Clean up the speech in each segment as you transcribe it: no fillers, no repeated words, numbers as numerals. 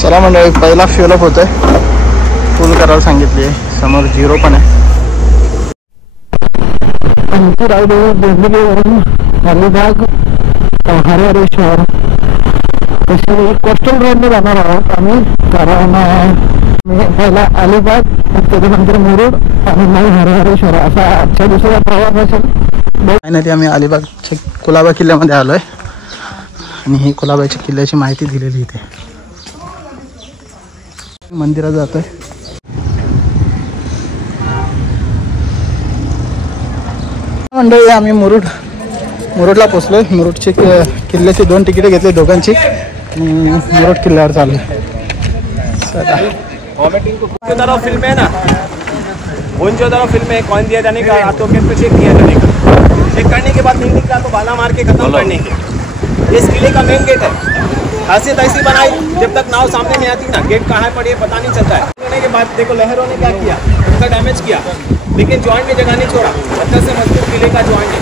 चला मंडळी, पहिला फ्युल अप होतोय. फुल करायला सांगितली आहे. समोर 0 पण आहे. आमची राईड डोंबिवलीवरून अलिबाग हरिहरेश्वर तशी कोस्टल रोडने जाणार आहोत आम्ही. कारण पहिला अलिबाग, त्याच्यानंतर मुरुड आणि मग हरिहरेश्वर असा आजच्या दिवसाचा प्रवास असेल. नाही, आम्ही अलिबागच्या कुलाबा किल्ल्यामध्ये आलो आहे आणि ही कुलाबाच्या किल्ल्याची माहिती दिलेली इथे. मंदिरात जातोय. मंडळी आम्ही मुरुडला पोचलोय. मुरुडची किल्ल्याची 2 तिकीटे घेतली दोघांची आणि मुरुड किल्ल्यावर चाललो. फिल्म है ना, फिल्म है, कौन दिया जाने का तो चेक किया जाने का. चेक करने के बाद नहीं निकला तो बाला मार के खत्म करने के. इस किले का मेन गेट है. खासियत ऐसी बनाई, जब तक नाव सामने नहीं आती ना, गेट कहाँ पड़ी है पता नहीं चलता है. लेने के बाद देखो लहरों ने क्या किया, उसका डैमेज किया, लेकिन जॉइंट ने जगह नहीं छोड़ा. अच्छा से मजबूत किले का जॉइंट है.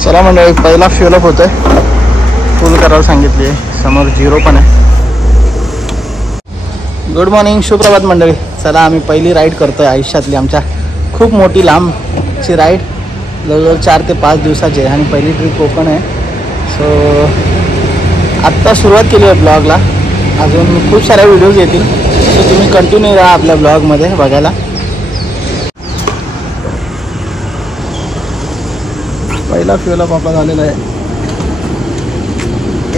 चला मंडळी, पहिला फ्युल अप होतोय. फुल करायला सांगितली आहे. समोर 0 पण आहे. गुड मॉर्निंग, सुप्रभात मंडळी. चला, आम्ही पहिली राईड करतोय आयुष्यातली आमच्या. खूप मोठी लांबची राईड, जवळजवळ 4 ते 5 दिवसाची आहे आणि पहिली ट्रिप कोकण आहे. सो आत्ता सुरुवात केली आहे ब्लॉगला. अजून खूप साऱ्या व्हिडिओज येतील, सो तुम्ही कंटिन्यू राहा आपल्या ब्लॉगमध्ये बघायला. पहिला फ्युल अप आपला झालेला आहे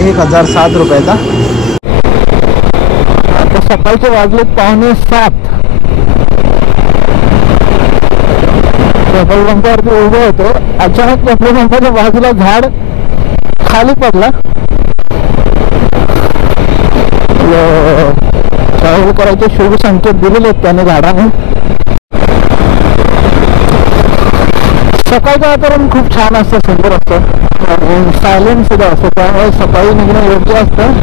1007 रुपयाचा. आता सकाळचे वाजले 6:45. पेट्रोल पंपावरती उभे होतो. अचानक पेट्रोल पंपाच्या बाजूला झाड खाली पडला. चालू करायचे शुभ संकेत दिलेले आहेत त्याने झाडाने. सकाळचं वातावरण खूप छान असतं, सुंदर असतं आणि सायलेंट सुद्धा असतं. त्यामुळे सकाळी निघणं योग्य असतं.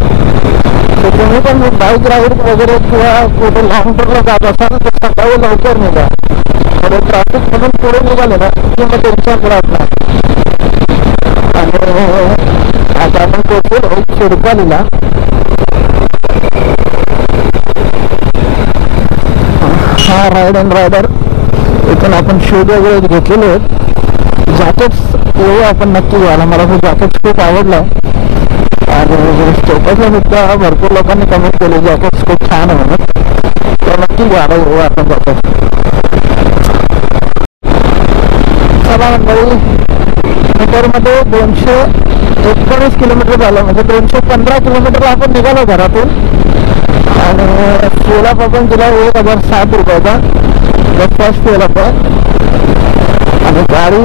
तर तुम्ही पण बाईक राईड वगैरे किंवा कुठे लॉंग टूरला जात असाल तर सकाळी लवकर निघा. थोडं ट्रॅफिकमधून पुढे निघाले ना की मग टेन्शन राहत नाही. आणि आता आपण पोहोचलो शिरकालीला. हा राईड अँड रायडर. इथून आपण शूज वगैरे घेतलेले आहेत. जॅकेट्स येऊ आपण नक्की घ्यायला. मला खूप जॅकेट्स खूप आवडलं आणि स्टेटसला सुद्धा भरपूर लोकांनी कमेंट केले जॅकेट्स खूप छान आहे म्हणून. तर नक्की घ्यायला येऊ आपण जॅकेट. चला मंडळी, मीटरमध्ये 219 किलोमीटर झालं, म्हणजे 215 किलोमीटरला आपण निघालो घरातून. आणि फ्युल अप आपण दिला 1007 रुपयाचा. फर्स्ट फ्युल अप आहे आणि गाडी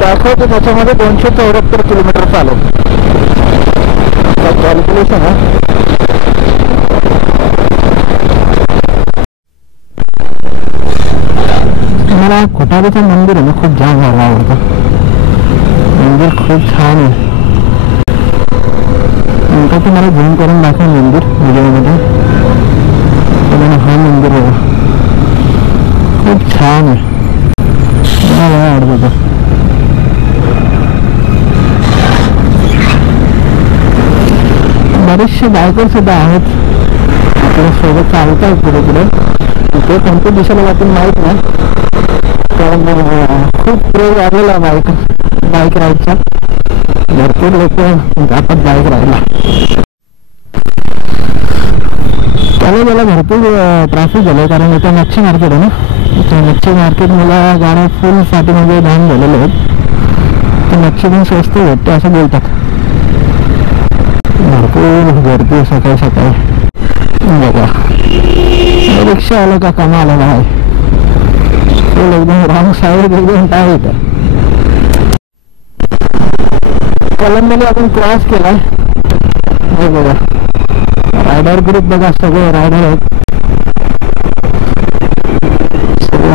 दाखवते त्याच्यामध्ये 274 किलोमीटर चालेल. कॅल्क्युलेशन आहे. मला खोटारीचं मंदिर आहे ना, खूप जाम व्हायला आवडतं. मंदिर खूप छान आहे. नंतर तुम्हाला झूम करून दाखवेल मंदिर व्हिडिओमध्ये. हा मंदिर आहे, खूप छान आहे. मला आवडतं. बरेचसे बायकर सुद्धा आहेत आपल्या सोबत, चालतात पुढे पुढे. ते कोणत्या दिशेला जातील माहीत नाही, कारण खूप क्रेज आलेला बाईक राईडचा. भरपूर लोक जातात बाईक राईडला. त्याला भरपूर ट्रॅफिक झालं कारण इथं मच्छी मार्केट आहे ना. तर मच्छी मार्केट मला गाड्या फुल पाठीमध्ये जाम झालेले आहेत. तर मच्छी पण स्वस्त भेटते असं बोलतात. भरपूर गर्दी सकाळी सकाळी. बघा रिक्षा आलं का कमा आला आहे. फुल एकदम रॉंग साईड एकदम काय इथं. कलंबमध्ये आपण क्रॉस केलाय. हे बघा रायडर ग्रुप बघा, सगळे रायडर आहेत.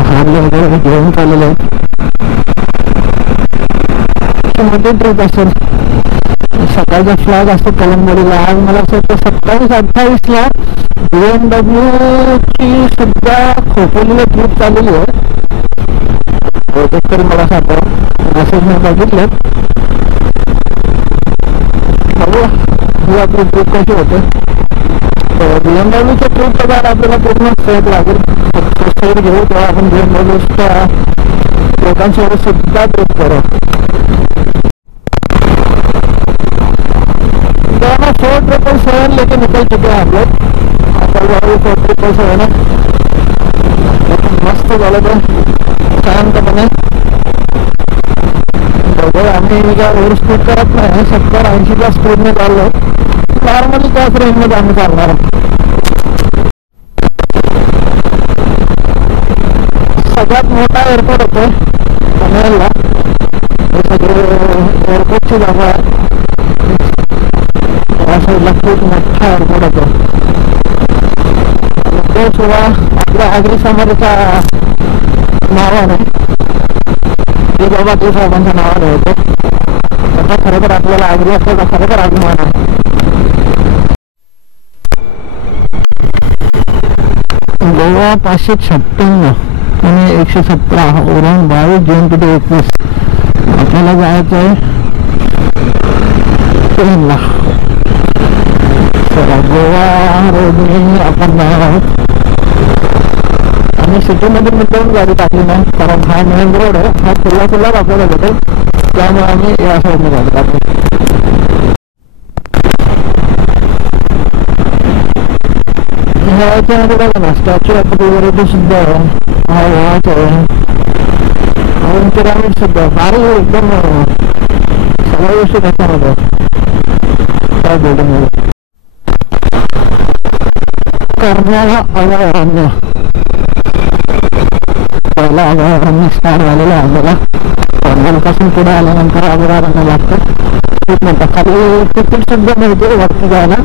हारले वगैरे घेऊन चाललेले आहेत. मोठी ट्रिप असेल. सकाळचा फ्लॅग असतो कलंबोलीला. आज मला असं वाटतं 27-28ला BMW ची सुद्धा खोपोलीला ट्रिप चाललेली आहे. तरी मला असं वाटतं मेसेज मी बघितले. बघूया ही आपली ट्रिप कशी होते. BMW च्या ट्रिपच्या बाद आपल्याला पूर्ण सेट लागेल. सेट घेऊ तेव्हा आपण BMWच्या लोकांसोबत सुद्धा ट्रिप करू. 477 लेके निकल चुके हैं हम लोग. 477 लेकिन मस्त झालं ते शांतपणे. बघा आम्ही काय ओव्हर स्पीड करत नाही. 70-80च्या स्पीडने चाललो. नॉर्मली त्याच रेंजमध्ये आम्ही चालणार आहोत. सगळ्यात मोठा एअरपोर्ट होतो पनवेलला. हे सगळे एअरपोर्टची जागा आहे. साईडला खूप मोठा एअरपोर्ट होतो. तो सुद्धा आपल्या अग्निशमनाच्या नावाने ते बाबा ते साहेबांच्या नावाने होतो. त्याचा खरोखर आपल्याला आग्री असल्याचा खरोखर अभिमान आहे. गोवा 556 आणि 117 उरण 22 जून ते 21 आपल्याला जायचं आहे ट्रेनला. गोवा रोडने आपण जाणार आहोत. आणि सिटीमध्ये मुद्दाम गाडी टाकली नाही कारण हा मेन रोड आहे. हा खुल्लाच आपल्याला भेटेल. त्यामुळे आम्ही या साईडने गाडी टाकली. ह्याच्यामध्ये बघा ना स्टॅच्यू ऑफ युनिटी सुद्धा आहे. हा गोवाच आहे. पिरामिड सुद्धा भारी एकदम सगळ्या गोष्टी त्याच्यामध्ये त्या बिल्डिंगमध्ये. कर्नाळा अभयारण्य पहिला अभयारण्य स्टार्ट झालेलं आहे आपल्याला. कर्नाळपासून पुढे आल्यानंतर अभयारण्य लागतं. खूप मोठं खाली तिकीट सुद्धा मिळते वरती जायला.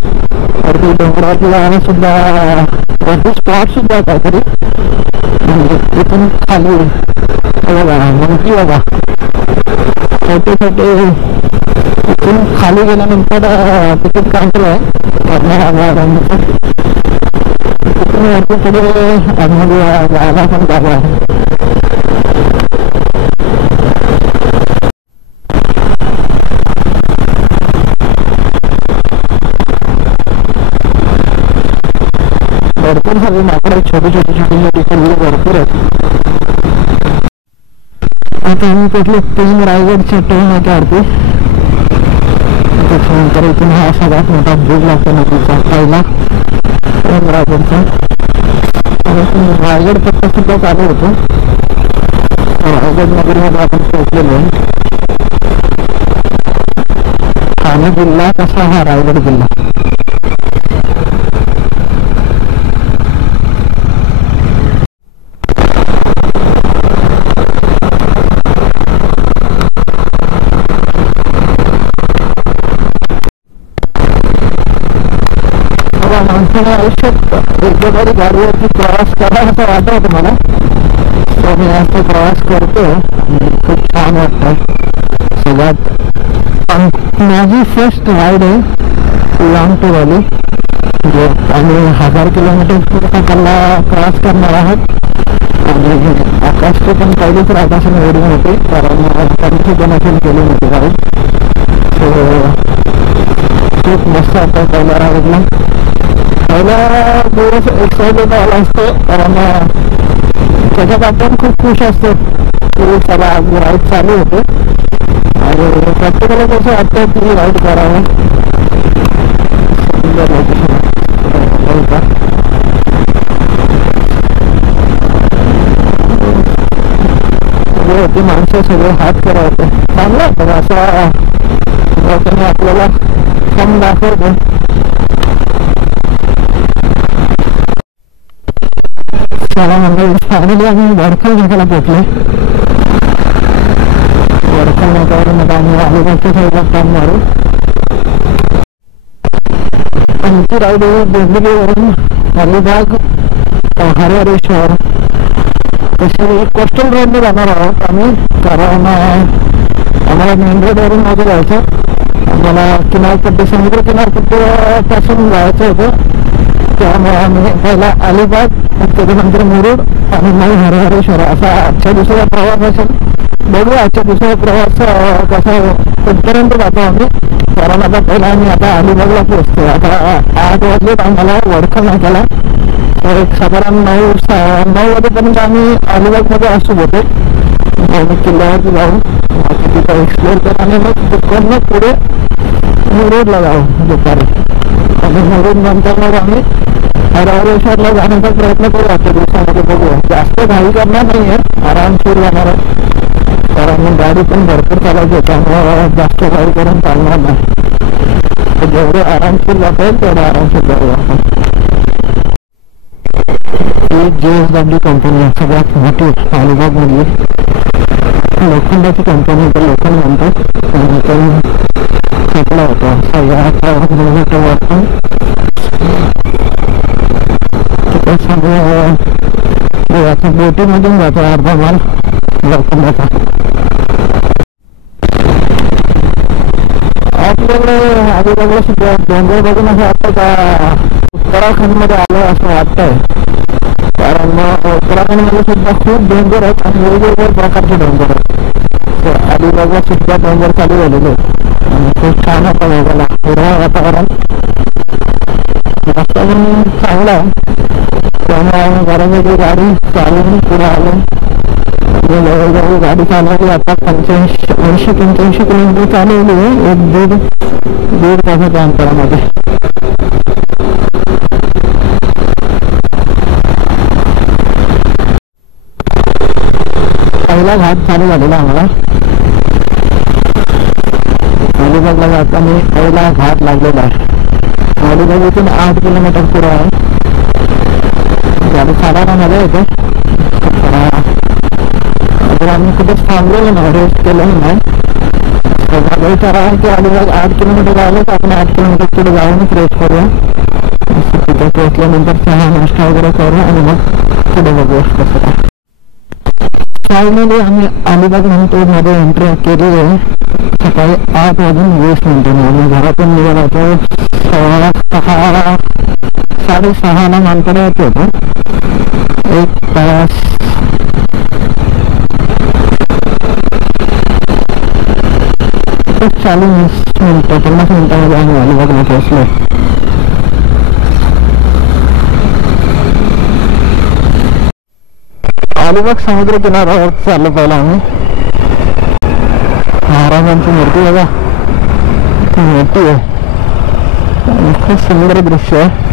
वरती डोंगरावरती जायला सुद्धा वरती स्पॉट सुद्धा काहीतरी. तिथून खाली बघा मंकी बघा छोटे छोटे. तिथून खाली गेल्यानंतर तिकीट काउंटर आहे कर्नाळा अभयारण्याचं. तिथून पुढे आतमध्ये जायला पण जागा आहे. भरपूर सारे माकडे छोटे छोटे भरपूर आहेत. आता आम्ही कुठले 3 रायगडच्या ट्रेन याच्यावरती. त्याच्यानंतर इथून हा सगळ्यात मोठा ब्रिज लागतो नदीचा पहिला ट्रेन रायगडचा. रायगड पट्टा सुद्धा चालू होतो. रायगड नगरमध्ये आपण पोहोचलेलो आहे. ठाणे जिल्हा कसा हा रायगड जिल्हा. माणसाने आयुष्यात एकदा गाडीवरती प्रवास करा असं वाटत होतं मला. तो मी आज तो प्रवास करतो. खूप छान वाटतं. सगळ्यात माझी फर्स्ट राईड आहे लॉंग टूर वाली. जो आम्ही 1000 किलोमीटर पल्ला प्रवास करणार आहोत. आणि आकाशची पण पहिलीच राईड असं निवडून होते कारण त्यांची डोनेशन केली नव्हती राईड. सो खूप मस्त वाटतं पहिल्या राईडला. पहिला दिवस एक्साइटेड आला असतो कारण त्याच्यात आपण खूप खुश असतो की चला आज राईड चालू होते. आणि प्रत्येकाला कसं वाटतं की राईड करावं. सुंदर लोकेशन सगळे होते माणसं सगळे हात करावते. चांगलं होतं असा लोकांनी आपल्याला कम दाखवतो. चला म्हणजे फायनली आम्ही वडखल नाक्याला पोहोचले. वडखल नाक्यावरून आता आम्ही अलिबागच्या साईडला टर्न मारू. आमची राईड डोंबिवलीवरून अलिबाग हरिहरेश्वर तसे कोस्टल रोडने जाणार आहोत आम्ही, कारण आम्हाला मेन रोडवरून नव्हतं जायचं, आम्हाला किनारपट्टी समुद्र किनारपट्टीपासून जायचं होतं. त्यामुळे आम्ही पहिला अलिबाग, त्याच्यानंतर मुरुड आणि मग हरिहरेश्वर असा आजच्या दिवसाचा प्रवास असेल. बघू आजच्या दिवसाचा प्रवास कसा कुठपर्यंत जातो आम्ही, कारण आता पहिला आम्ही आता अलिबागला पोहोचतो. आता 8 वाजलेत, आम्हाला वडखा नाक्याला तर एक साधारण 9 वाजेपर्यंत आम्ही अलिबागमध्ये असू होतो. किल्ल्यावरती जाऊन तिथं एक्सप्लोर करू आणि मग तिकडनं पुढे मुरुडला जाऊ दुपारी, आणि मुरुड नंतर मग आम्ही हरिहरेश्वरला जाण्याचा प्रयत्न करू आजच्या दिवसामध्ये. बघूया, जास्त घाई करणार नाही आहे, आरामशीर जाणार आहे, कारण गाडी पण भरपूर चालायची आहे, त्यामुळे जास्त घाई करून चालणार नाही. जेवढे आरामशीर जाता येईल तेवढे आरामशीर जाऊ आपण. ही JSW कंपनी आहे, सगळ्यात मोठी अलिबागमधली लोखंडाची कंपनी, तर लोखंड म्हणतात. आणि पण सगळं होतं 8 किलोमीटर वाटून सगळं आता बोटीमधून जातो अर्धा माल लोखंडाचा. आपल्याकडे अलिबागला सुद्धा डोंगर बघून असं वाटतं का उत्तराखंडमध्ये आलं असं वाटतंय, कारण उत्तराखंडमध्ये सुद्धा खूप डोंगर आहेत आणि वेगवेगळ्या प्रकारचे डोंगर आहेत. अलिबागला सुद्धा डोंगर चालू झालेले आहेत आणि खूप छान होता बघायला, हिरवं वातावरण, रस्ता पण चांगला आहे. त्यामुळे आम्ही बऱ्यापैकी गाडी चालवून पुढे आलो. जवळजवळ गाडी चालवली आता 80-85 किलोमीटर चालवली आहे, दीड तासाच्या अंतरामध्ये. पहिला घाट चालू झालेला आम्हाला अलिबागला जाताना, पहिला घाट लागलेला आहे. अलिबाग इथून 8 किलोमीटर पुढे आहे. गाडी चालायला मजा येते. तर आम्ही कुठेच थांबलेलो नाही, रेस्ट केलेलं नाही. माझा विचार आहे की अलिबाग 8 किलोमीटर जायला तर आपण 8 किलोमीटर पुढे जाऊनच रेस्ट करूया. तिथे पोहोचल्यानंतर चहा नाश्ता वगैरे करू आणि मग पुढे बघूया कसं काय. फायनली आम्ही अलिबाग म्हणतो मध्ये एंट्री केली आहे. सकाळी 8:20 आम्ही घरातून निघाला होतो 6:30ला मानकडे येत होतो. 1 तास 40 मिनिटं 50 मिनिटांमध्ये आम्ही अलिबागला पोहोचलो. अलिबाग समुद्र किनाऱ्यावर चाललो पहिला आम्ही. महाराजांची मूर्ती बघा, मोठी आहे आणि खूप सुंदर दृश्य आहे.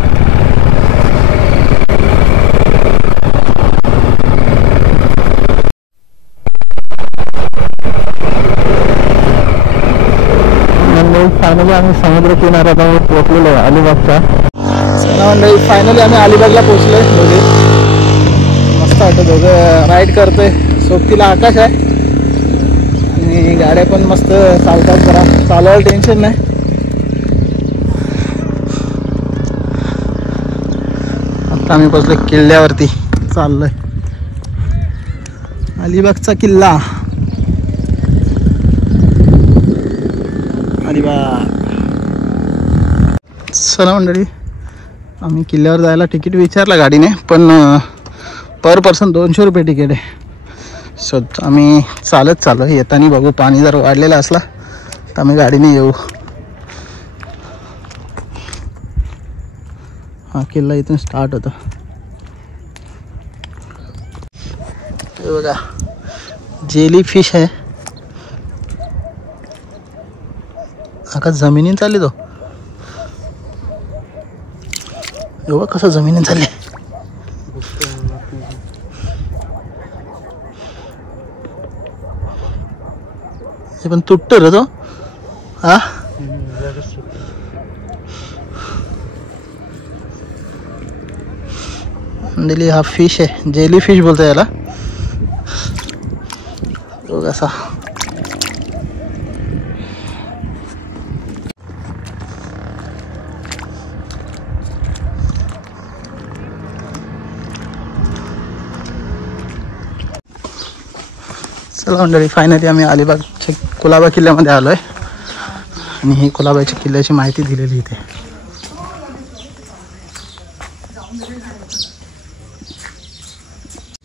फायनली आम्ही समुद्र किनाऱ्यावर पोहोचलेलो आहे अलिबागच्या. मंडळी फायनली आम्ही अलिबागला पोहोचलोय. दोघे मस्त वाटतं, दोघं राईड करतोय. सोबतीला आकाश आहे आणि गाड्या पण मस्त चालतात, जरा चालवायला टेन्शन नाही. आता आम्ही पोहोचलोय किल्ल्यावरती, चाललोय अलिबागचा किल्ला. अलिबाग. चला मंडळी, आम्ही किल्ल्यावर जायला तिकीट विचारलं गाडीने, पण पर पर्सन 200 रुपये तिकीट आहे. सो आम्ही चालत चालू. येताना बघू, पाणी जर वाढलेला असला तर आम्ही गाडीने येऊ. हा किल्ला इथून स्टार्ट होता. हे बघा, जेली फिश आहे. आकाश जमिनीत चालली तो, एवढं कसं जमिनीत चालले. हे पण तुटतो रे तो. हा दिली. हा फिश आहे, जेली फिश बोलतो याला. बघ असा चला मंडळी, फायनली आम्ही अलिबागच्या कुलाबा किल्ल्यामध्ये आलो आहे आणि ही कुलाबाच्या किल्ल्याची माहिती दिलेली इथे.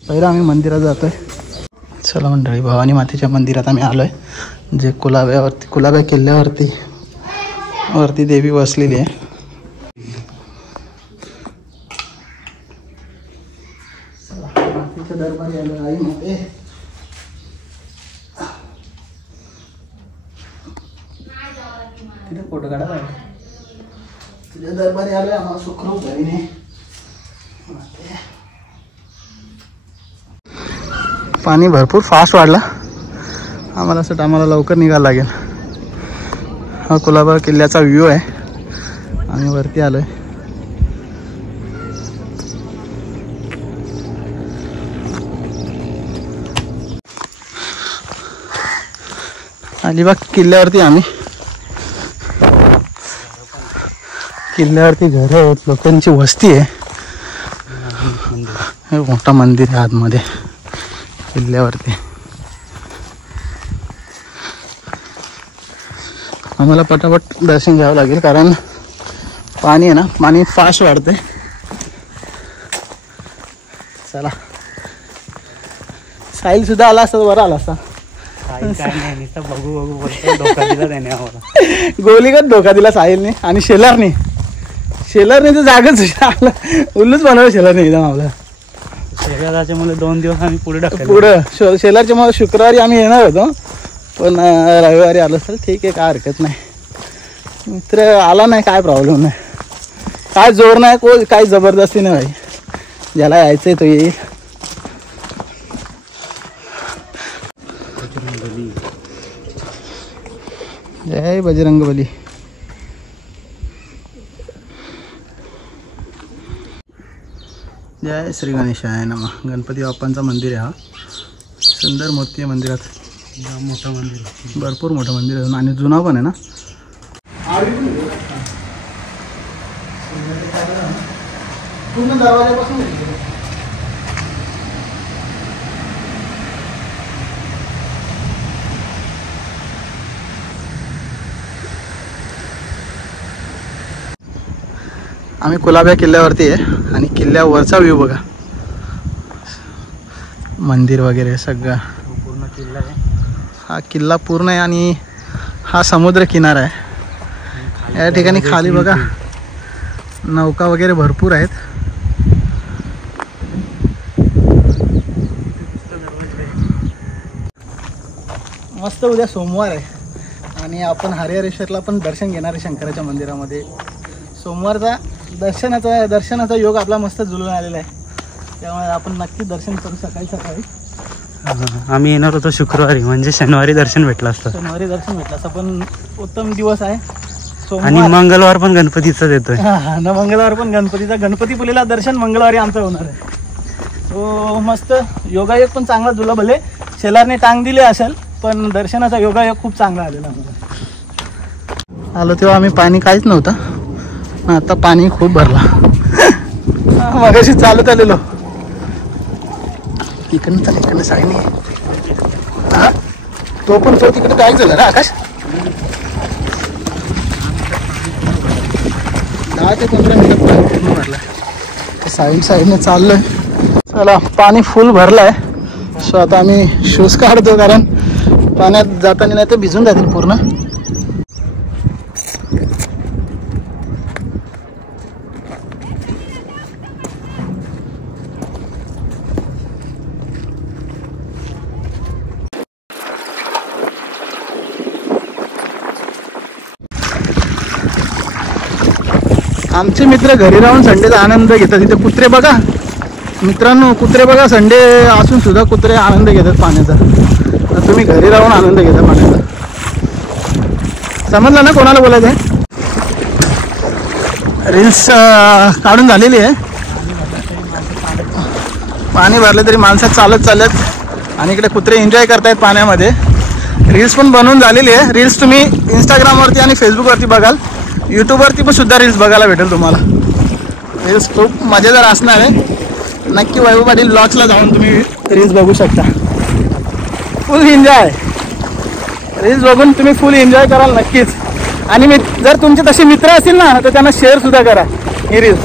पहिला आम्ही मंदिरात जातो आहे. चला मंडळी, भवानी मातेच्या मंदिरात आम्ही आलो आहे, जे कुलाबा किल्ल्यावरती देवी बसलेली आहे. दरबारी आलो आई माते. तिथे फोटो काढा पाहिजे. तुझ्या दरबारी आलोय, आम्हाला सुखरूप घरी नाही. पाणी भरपूर फास्ट वाढला, आम्हाला असं आम्हाला लवकर निघायला लागेल. हा कुलाबा किल्ल्याचा व्ह्यू आहे. आम्ही वरती आलोय. अलिबाग किल्ल्यावरती घर आहेत, लोकांची वस्ती आहे. मोठा मंदिर आहे आतमध्ये किल्ल्यावरती. आम्हाला पटापट दर्शन घ्यावं लागेल, कारण पाणी आहे ना, पाणी फास्ट वाढते. चला, साहिल सुद्धा आला असता, बरा आला असता. बघू धोका दिला त्याने आम्हाला. गोलीगत धोका दिला साहिलने आणि शेलारने तर जागच उल्लूच बनवलं शेलारने एकदम. आम्हाला शेलाराच्या मुळे 2 दिवस आम्ही पुढे शेलारच्या मुळे शुक्रवारी आम्ही येणार होतो, पण रविवारी आलो असेल. ठीक आहे, काय हरकत नाही. मित्र आला नाही, काय प्रॉब्लेम नाही, काय जोर नाही, काय जबरदस्ती नाही भाई. ज्याला यायचंय तो येईल. जय बजरंगबली. जय श्री गणेशाय नमः. गणपती बाप्पांचं मंदिर आहे. हा सुंदर मूर्ती आहे मंदिरात. मोठं मंदिर, भरपूर मोठं मंदिर आहे आणि जुना पण आहे ना. पूर्ण दरवाजापासून आम्ही कुलाबा किल्ल्यावरती आहे आणि किल्ल्यावरचा व्ह्यू बघा. मंदिर वगैरे सगळं पूर्ण किल्ला आहे. हा किल्ला पूर्ण आहे आणि हा समुद्र किनारा आहे. या ठिकाणी खाली बघा नौका वगैरे भरपूर आहेत. मस्त. उद्या सोमवार आहे आणि आपण हरिहरेश्वरला पण दर्शन घेणार आहे शंकराच्या मंदिरामध्ये. सोमवारचा दर्शनाचा योग आपला मस्त जुळून आलेला आहे, त्यामुळे आपण नक्की दर्शन करू सकाळी. आम्ही येणार होतो शुक्रवारी, म्हणजे शनिवारी दर्शन भेटलं असतं. पण उत्तम दिवस आहे. आणि मंगळवार पण गणपतीचा देतोय. मंगळवार पण गणपतीपुलेला दर्शन मंगळवारी आमचं होणार आहे. तो मस्त योगायोग पण चांगला जुळला. भले शेलारने टांग दिले असेल, पण दर्शनाचा योगायोग खूप चांगला आलेला आम्हाला. आलो तेव्हा आम्ही पाणी काहीच नव्हतं, आता पाणी खूप भरला. मगाशी चालत आलेलो. इकडनं साईने तो तिकडे काय झालं ना आकाश. 10 ते 15 मिनिट पूर्ण भरला. साईडने चाललोय. चला, पाणी फुल भरलाय. सो आता आम्ही शूज काढतो, कारण पाण्यात जाताना नाही तर भिजून जातील पूर्ण. आमचे मित्र घरी राहून संडेचा आनंद घेतात. इथे कुत्रे बघा मित्रांनो, संडे असून सुद्धा कुत्रे आनंद घेतात पाण्याचा. तर तुम्ही घरी राहून आनंद घेता पाण्याचा. समजलं ना कोणाला बोलायचं आहे. रील्स काढून झालेली आहे. पाणी भरले तरी माणसं चालत आणि इकडे कुत्रे एन्जॉय करतायत पाण्यामध्ये. रील्स पण बनवून झालेली आहे. रील्स तुम्ही इंस्टाग्रामवरती आणि फेसबुकवरती बघाल. यूट्यूबवरती पण सुद्धा रील्स बघायला भेटेल तुम्हाला. रील्स खूप मजेदार असणार आहे. नक्की वैभव पाटील लॉजला जाऊन तुम्ही रील्स बघू शकता. फुल एन्जॉय. रील्स बघून तुम्ही फुल एन्जॉय कराल नक्कीच. आणि जर तुमचे तसे मित्र असतील ना तर त्यांना शेअर सुद्धा करा ही रील्स.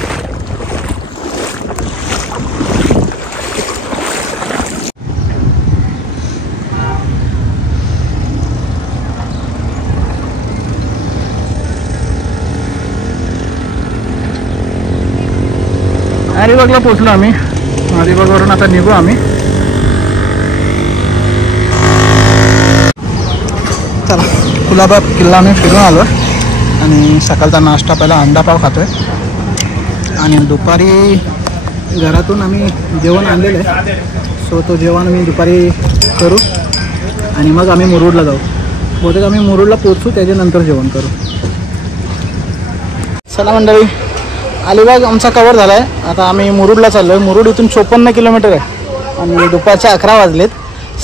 अलिबागला पोहोचलो आम्ही. अलिबागवरून आता निघू आम्ही. चला कुलाबा किल्ला आम्ही फिरून आलो आणि सकाळचा नाश्ता पहिला अंडा पाव खातोय आणि दुपारी घरातून आम्ही जेवण आणलेलं आहे. सो तो जेवण आम्ही दुपारी करू आणि मग आम्ही मुरुडला जाऊ. बहुतेक आम्ही मुरुडला पोहोचू त्याच्यानंतर जेवण करू. चला मंडळी, अलिबाग आमचा कवर झाला आहे. आता आम्ही मुरुडला चाललो आहे. मुरुड इथून 54 किलोमीटर आहे आणि दुपारचे 11 वाजलेत.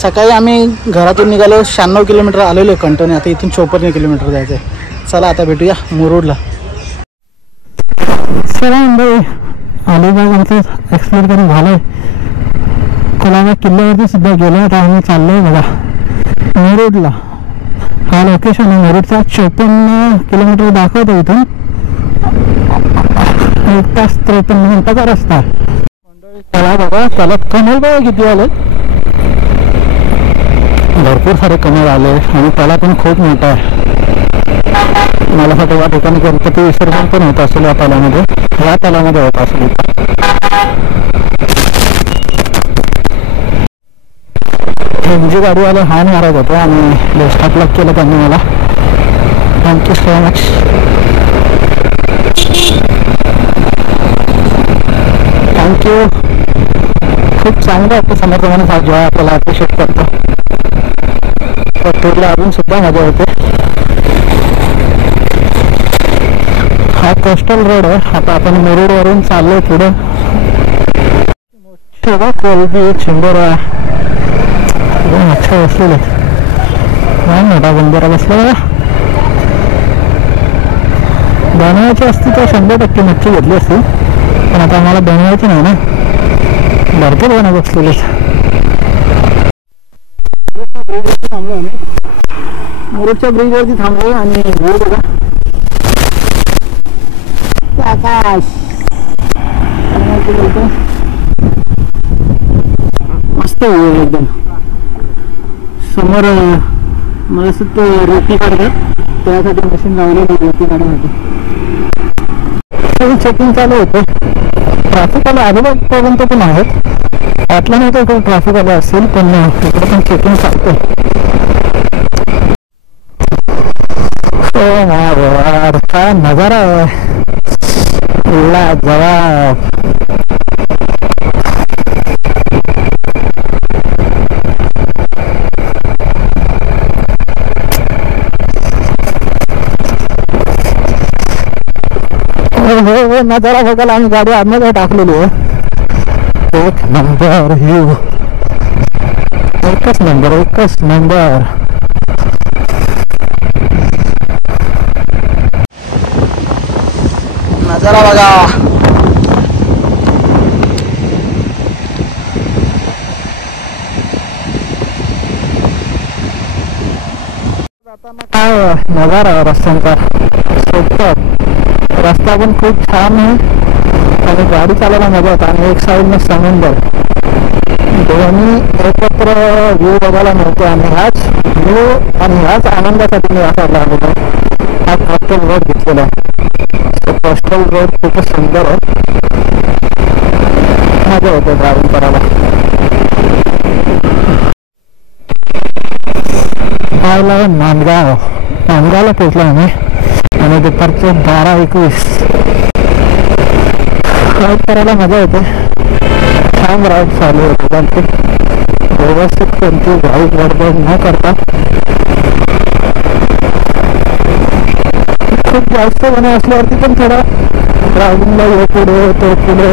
सकाळी आम्ही घरातून निघालो 96 किलोमीटर आलेलो आहे कंटिन्यू. आता इथून 54 किलोमीटर जायचं आहे. चला आता भेटूया मुरुडला. चला मंडळी, अलिबाग आमचं एक्सप्लोर करून झालं आहे. कुलाबा किल्ल्यावरती सुद्धा गेलो. आता आम्ही चाललो आहे बघा मुरुडला. हा लोकेशन आहे मुरुडचा. 54 किलोमीटर दाखवतो इथून. 1 तास 53 मिनिटाचा रस्ता आहे. चला बघा, त्याला कमळ बघा किती आले. भरपूर सारे कमळ आले आणि त्याला पण खूप मोठा आहे. मला वाटतं या ठिकाणी गणपती विसर्जन पण होत असेल या तलामध्ये. या तलामध्ये होत असेल. जी गाडीवाले हान मारत होते आणि स्टॉप लॉक केलं त्यांनी मला. Thank you so much. थँक्यू. खूप चांगलं वाटतं समोरप्रमाणे जेव्हा आपल्याला अप्रिशिएट करतो. टूरला अजून सुद्धा मजा येते. हा कोस्टल रोड आहे. आता आपण मुरुडवरून चाललोय पुढे. कोलबी चिंबोरा अच्छा बसलेले. मोठा बंदरा बसला बघा. बनवायची असती तर 100% मच्छी घेतली असती, पण आता आम्हाला बनवायची नाही ना. भरपूर जण बसलेले. ब्रिजवरती थांबलो आम्ही. मुरुडच्या ब्रिजवरती थांबलो आणि व्ह्यू बघा. आकाश मस्त व्ह्यू एकदम. समोर मला असं रेती काढतात, त्यासाठी मशीन लावलेलं रेती काढण्यासाठी. चेकिंग चालू होतं. ट्रॅफिक आलं अलिबागपर्यंत पण आहेत. आतला नाही तर खूप ट्रॅफिक आलं असेल, पण इकडे पण चेकिंग चालतं. काय नजारा आहे. लाजवाब. नजारा बघायला आम्ही गाडी आतमध्ये टाकलेली आहे. एक नंबर व्ह्यू. एकच नंबर, एकच नंबर. नजारा बघा. जाताना काय नजारा रस्त्यांचा. सोबत रस्ता पण खूप छान आहे आणि गाडी चालायला मजा येते. आणि एक साईडने समुद्र, दोन्ही एकत्र व्ह्यू बघायला मिळतो. आणि ह्याच व्ह्यू आणि ह्याच आनंदासाठी मी असा लागलो हा कोस्टल रोड घेतलेला आहे. कोस्टल रोड खूपच सुंदर आहे. मजा येते ड्रायव्हिंग करायला. पाहिला नांदगाव. नांदगावला पोहोचलो आम्ही आणि दुपारचे 12:21. राईड करायला मजा येते. छान राईड चालू होते. त्यांची व्यवस्थित कोणती गाडी गडबड न करता. खूप जास्त जण असल्यावरती पण थोडा ड्रायव्हिंगला हे पुढे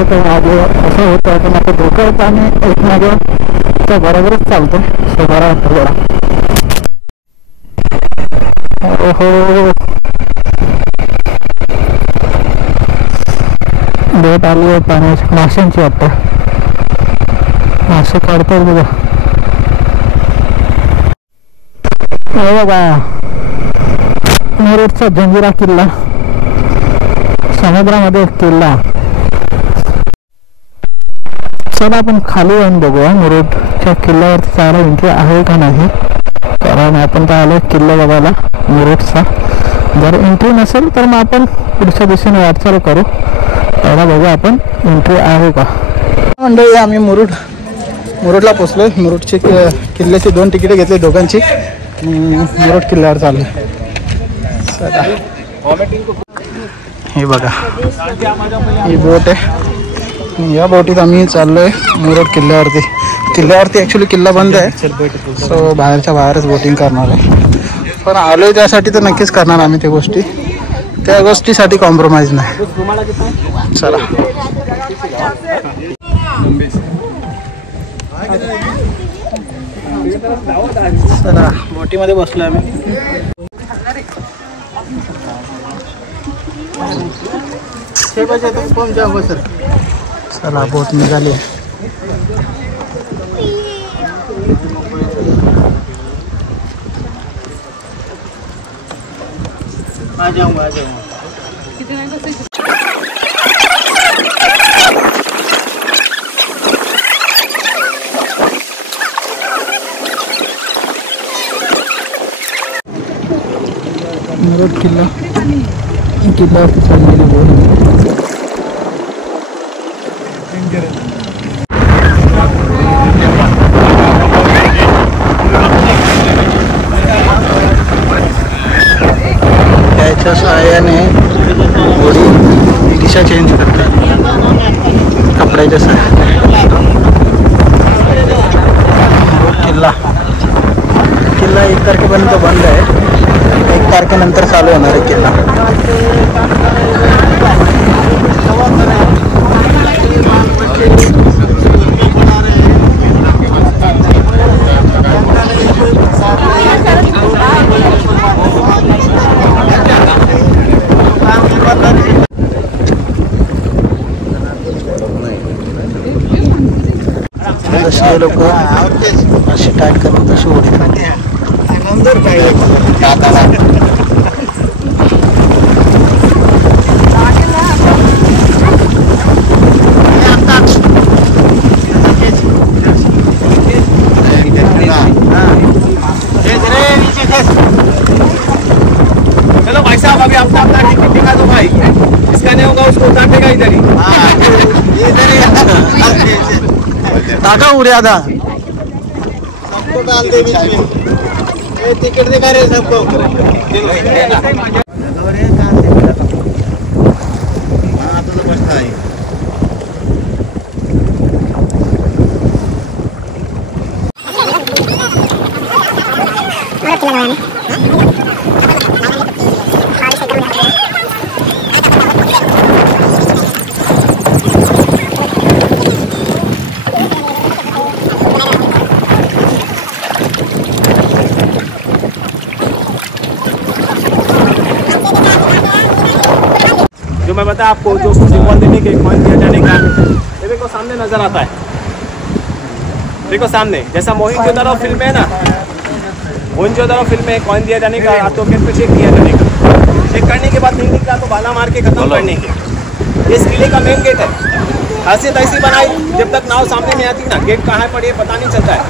तो मागे असं होतं. पण आता धोका होतं आणि एक मागे त्या बरोबरच चालतं. सो बरा वाटतं जरा. हो बोट आली आहे पाण्याची. माशांची वाटतं. मासे काढतात बघा. हे बघा मुरुडचा जंजिरा किल्ला, समुद्रामध्ये किल्ला. चला आपण खाली येऊन बघूया मुरुडच्या किल्ल्यावरती जायला एंट्री आहे का नाही, कारण आपण तर आलो किल्ला बघायला मुरुडचा. जर एंट्री नसेल तर मग आपण पुढच्या दिशेने वाटचाल करू. पहिला बघूया आपण एंट्री आहे का. मंडळी आम्ही मुरुडला पोचलो. मुरुडची किल्ल्याची 2 तिकिटे घेतली दोघांची. मुरुड किल्ल्यावर चाललो. हे बघा ही बोट आहे. या बोटीत आम्ही चाललोय मुरुड किल्ल्यावरती ॲक्च्युली किल्ला बंद आहे, सो बाहेरच्या बाहेरच बोटिंग करणार आहे. पण आलोय त्यासाठी तर नक्कीच करणार आम्ही त्या गोष्टीसाठी कॉम्प्रोमाइज नाही. चला चला बोटीमध्ये बसलो आम्ही. चला बोट निघाली. आ जाऊंगा. मुरुड किल्ल्यावरती चाललेली बोट. त्याच्या सहाय्याने होडी दिशा चेंज करतात कपड्याच्या सहाय्याने. किल्ला 1 तारखेपर्यंत बंद आहे. 1 तारखेनंतर चालू होणार आहे किल्ला. जसे लोक अशी टाईट करून तशी उडी चलो भाई साहब, अभी आपको अपना टिकट दिखा दो भाई. इसका नहीं होगा उसको उतार देगा इधर ही. टाका उड्या आता. सबको डाल दे बीच में. ये टिकट दिखा रहे सबको. जो मैं बता आपको, जो उसको सिंबल देने के कॉइन दिया जाने का, ये देखो सामने नजर आता है. देखो सामने, जैसा मोहिंजोदारो फिल्म है ना, मोहिंजोदारो फिल्म में कॉइन दिया जाने का, हाथों के पे चेक किया जाने का. चेक करने के बाद नहीं निकला तो भाला मार के खत्म करने के. ये इस किले का मेन गेट है. खासियत ऐसी बनाई, जब तक नाव सामने नहीं आती ना, गेट कहाँ पर ये पता नहीं चलता है.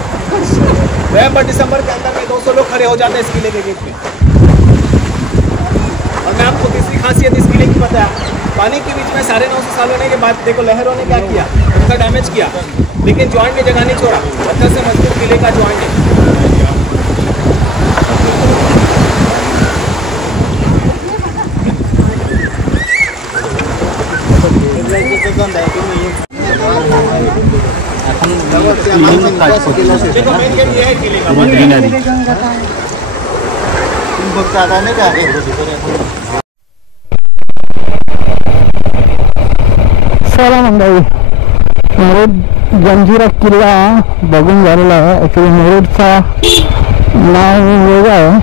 नवंबर दिसंबर के अंदर में 200 लोग खड़े हो जाते हैं इस किले के गेट पे. और मैं आपको तीसरी खासियत इस किले की बताया, पानी के बीच में 950 साल होने के बाद देखो लहरों ने क्या किया, उसका डैमेज किया, लेकिन ज्वाइंट ने जगह नहीं छोड़ा. पत्थर से मजबूत किले का ज्वाइंट है. देखो मेन गेट ये है किले का. चला मंडळी, मुरुड जंजिरा किल्ला बघून झालेला आहे. ॲक्च्युली मुरुडचा नाव वेगळं आहे.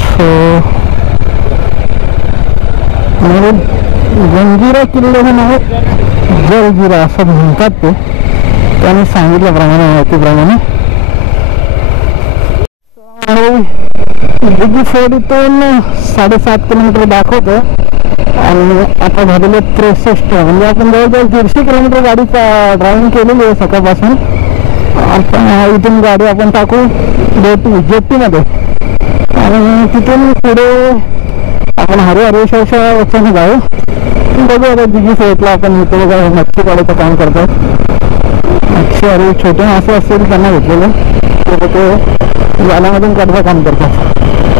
सो मुरुड जंजिरा किल्ल्याचं नाव जलजिरा असं म्हणतात ते, त्याने सांगितल्याप्रमाणे माहितीप्रमाणे. दिग्गी फोडीतून 7.5 किलोमीटर दाखवतो आणि आता झालेले 63 म्हणजे आपण जवळजवळ 150 किलोमीटर गाडी ड्रायव्हिंग केलेली आहे सकाळपासून. आता इथून गाडी आपण टाकू जेट्टीमध्ये आणि तिथून पुढे आपण हरिहरेश्वरच्या वरच्याने जाऊ. बघू आता दिग्गी फोडला आपण इथे बघा मच्छी काढायचं काम करतात. मच्छी अरे छोटे मासे असतील त्यांना घेतलेले ते जाल्यामधून काढायचं काम करतात.